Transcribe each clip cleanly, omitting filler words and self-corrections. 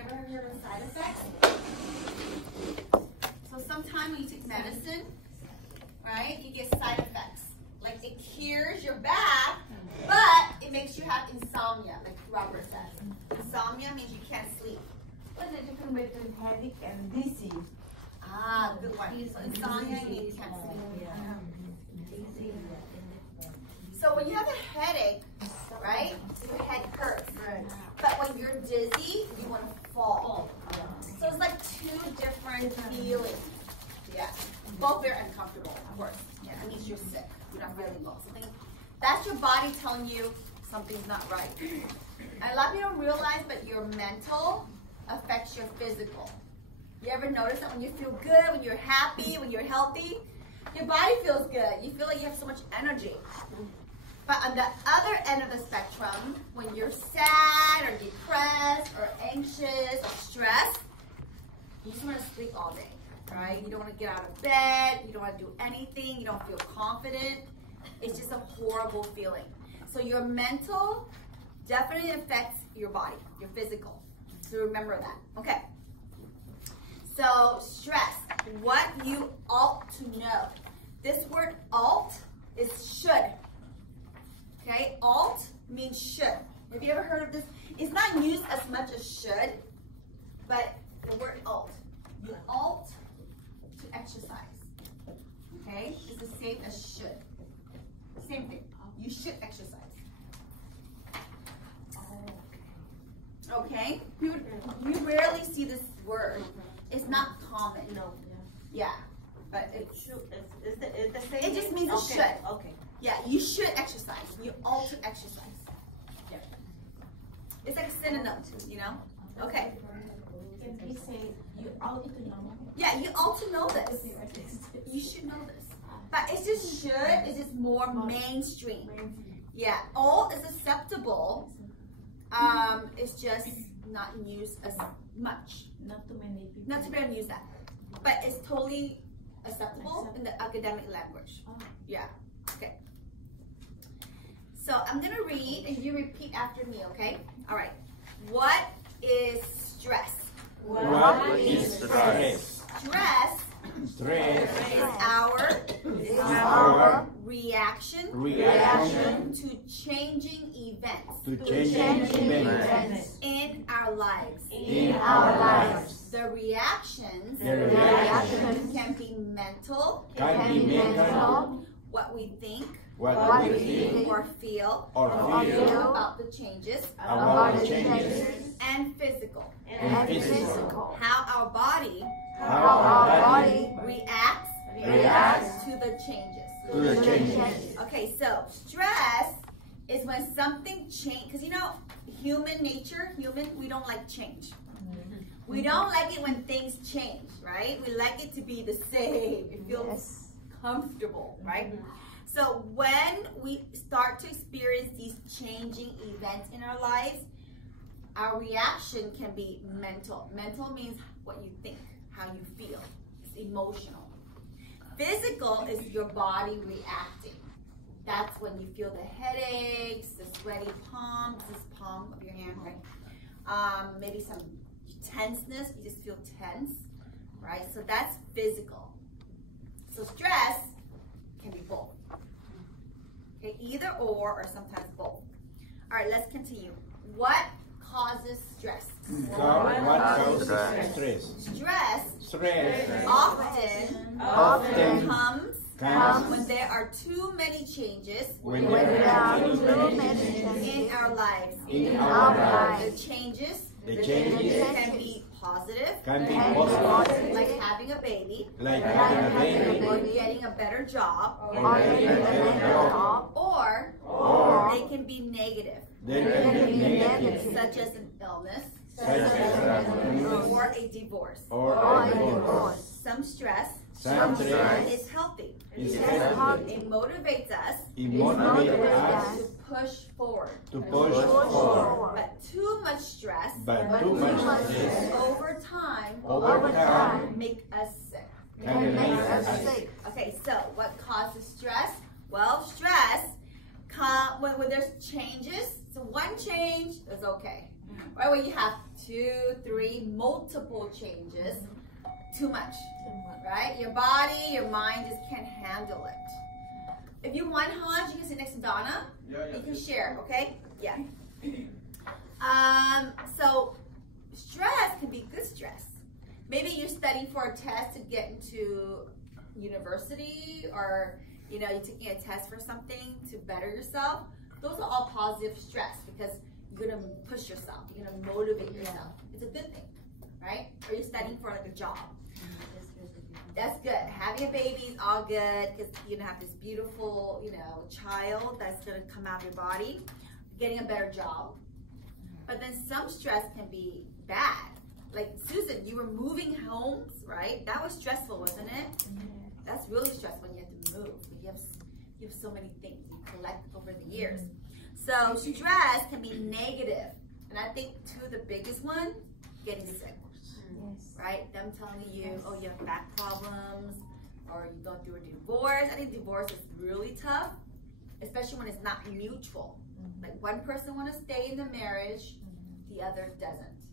You ever heard of side effects? So sometimes when you take medicine, right, you get side effects. Like it cures your back, but it makes you have insomnia, like Robert says. Insomnia means you can't sleep. What's the difference between headache and dizzy? Ah, good one. So insomnia means you can't sleep. So when you have a headache, right, your head hurts. Right. But when you're dizzy, you want to fall. So it's like two different feelings. Yeah. Both very uncomfortable, of course. Yeah, it means you're sick. You're not feeling well. That's your body telling you something's not right. And a lot of people don't realize, but your mental affects your physical. You ever notice that when you feel good, when you're happy, when you're healthy, your body feels good. You feel like you have so much energy. But on the other end of the spectrum, when you're sad or depressed or anxious or stressed, you just want to sleep all day, right? You don't want to get out of bed. You don't want to do anything. You don't feel confident. It's just a horrible feeling. So your mental definitely affects your body, your physical. So remember that. Okay. So stress, what you ought to know. This word ought is should. Okay, ought means should. Have you ever heard of this? It's not used as much as should, but the word ought. You ought to exercise. Okay, it's the same as should. Same thing. You should exercise. Okay, you rarely see this word. It's not common. No. Yeah, but it Should. Is the same? It just means it should. Okay. Yeah, you should exercise. You ought to exercise. Yeah. It's like a synonym, you know? Okay. Can we say you ought to know? Yeah, you ought to know this. You should know this. But it's just should, it's just more mainstream. Yeah, ought is acceptable. It's just not used as much. Not too many people. Not too many use that. But it's totally acceptable in the academic language. Oh. Yeah. Okay. So I'm going to read and you repeat after me, okay? All right. What is stress? What is stress? Stress Stress is our reaction to changing events in our lives. The reactions can be mental, what we think, or feel about the changes, and physical. How our body reacts to the changes. Okay, so stress is when something changes, because you know, human nature, we don't like change. We don't like it when things change, right? We like it to be the same. It feels comfortable, right? So when we start to experience these changing events in our lives, our reaction can be mental. Mental means what you think, how you feel. It's emotional. Physical is your body reacting. That's when you feel the headaches, the sweaty palms, this palm of your hand, right? Maybe some tenseness, you just feel tense, right? So that's physical. So stress can be both. Okay, either or sometimes both. All right, let's continue. What causes stress? What causes stress? Stress often comes when there are too many changes in our lives. The changes can be positive, like having a baby, or getting a better job, or they can be negative, such as an illness, or a divorce. Some stress is healthy. It motivates us to push forward. But too much stress over time make us sick. Okay, so what causes stress? Well, stress when there's changes. So one change is okay. Right, when you have 2, 3, multiple changes, too much, right? Your body, your mind just can't handle it. If you want, Hans, you can sit next to Donna. Yeah. You can share, okay? Yeah. So stress can be good stress. Maybe you're studying for a test to get into university, or you're taking a test for something to better yourself. Those are all positive stress because you're gonna push yourself, you're gonna motivate yourself. It's a good thing, right? Or you're studying for like a job. That's good. Having a baby is all good because you're gonna have this beautiful, child that's gonna come out of your body. Getting a better job. But then some stress can be bad. Like Susan, you were moving homes, right? That was stressful, wasn't it? That's really stressful when you have to move. You have so many things you collect over the years. So stress can be negative. And I think two of the biggest ones, getting sick. Right? Them telling you, oh, you have back problems, or you go through a divorce. I think divorce is really tough, especially when it's not mutual. Like one person wants to stay in the marriage, the other doesn't.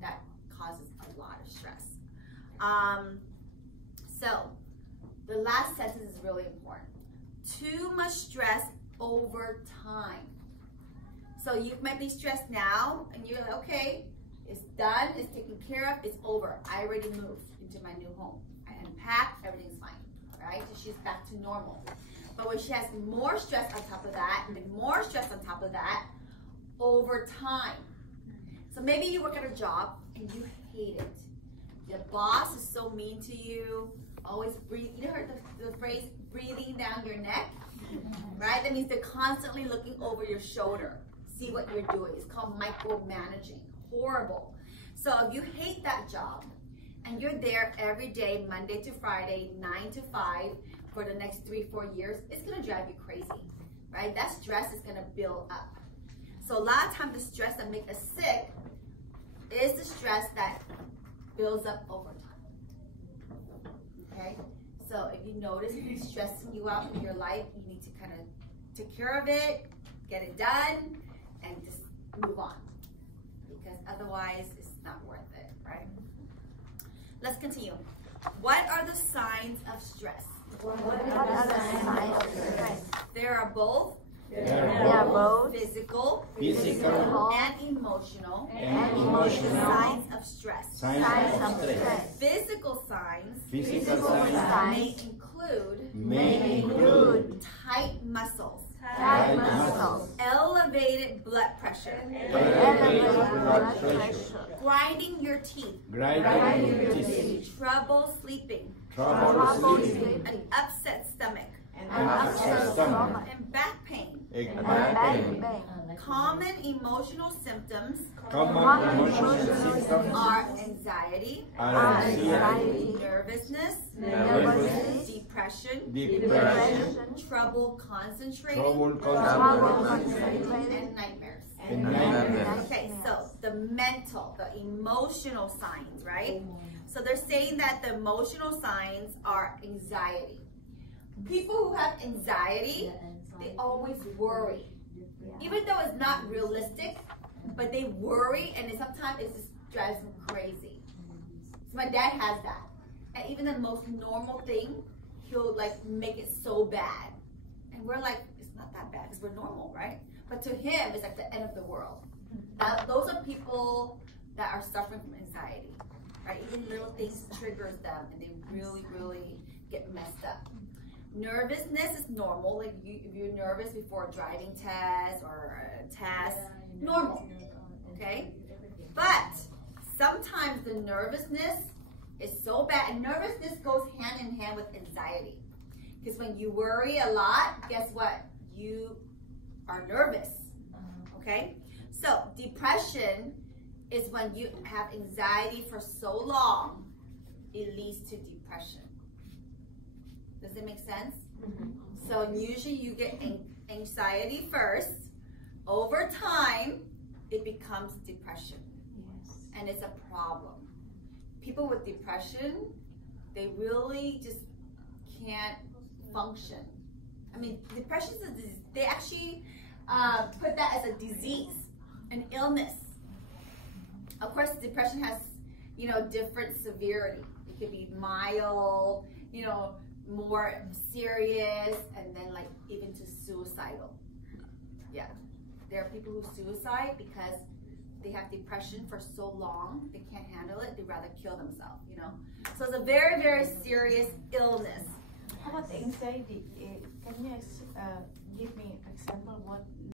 That causes a lot of stress. So the last sentence is really important. Too much stress over time. So you might be stressed now, and you're like, okay, it's done, it's taken care of, it's over. I already moved into my new home. I unpacked, everything's fine, right? So she's back to normal. But when she has more stress on top of that, and then more stress on top of that, over time. So maybe you work at a job and you hate it. Your boss is so mean to you, always breathe. You heard the phrase, breathing down your neck? Right? That means they're constantly looking over your shoulder, see what you're doing. It's called micromanaging. Horrible. So if you hate that job and you're there every day, Monday to Friday, 9 to 5 for the next 3-4 years, it's going to drive you crazy, right? That stress is going to build up. So a lot of times the stress that makes us sick is the stress that builds up over time. Okay? So if you notice it's stressing you out in your life, you need to kind of take care of it, get it done, and just move on. Because otherwise it's not worth it, right? Let's continue. What are the signs of stress? What are the signs of stress? There are both physical and emotional signs of stress. Physical signs may include tight muscles, elevated blood pressure, grinding your teeth, trouble sleeping, an upset stomach, and back pain. Common emotional symptoms are anxiety, nervousness, depression, trouble concentrating, and nightmares. Okay, so the emotional signs, right? So they're saying that the emotional signs are anxiety. People who have anxiety, they always worry. Even though it's not realistic, but they worry, and sometimes it just drives them crazy. So my dad has that. And even the most normal thing, he'll like make it so bad. And we're like, it's not that bad because we're normal, right? But to him, it's like the end of the world. Now, those are people that are suffering from anxiety, right? Even little things triggers them, and they really, really get messed up. Nervousness is normal. Like if you're nervous before a driving test or a test, normal, okay? But sometimes the nervousness is so bad, and nervousness goes hand in hand with anxiety. Because when you worry a lot, guess what? You are nervous, okay? So depression is when you have anxiety for so long, it leads to depression. Does it make sense? So usually you get anxiety first. Over time, it becomes depression. And it's a problem. People with depression, they really just can't function. I mean, depression is a disease. They actually put that as a disease, an illness. Of course, depression has, you know, different severity. It could be mild, you know, more serious, and then like even to suicidal. Yeah, there are people who suicide because they have depression for so long, they can't handle it, they'd rather kill themselves, you know. So it's a very, very serious illness. How about anxiety? Can you give me example what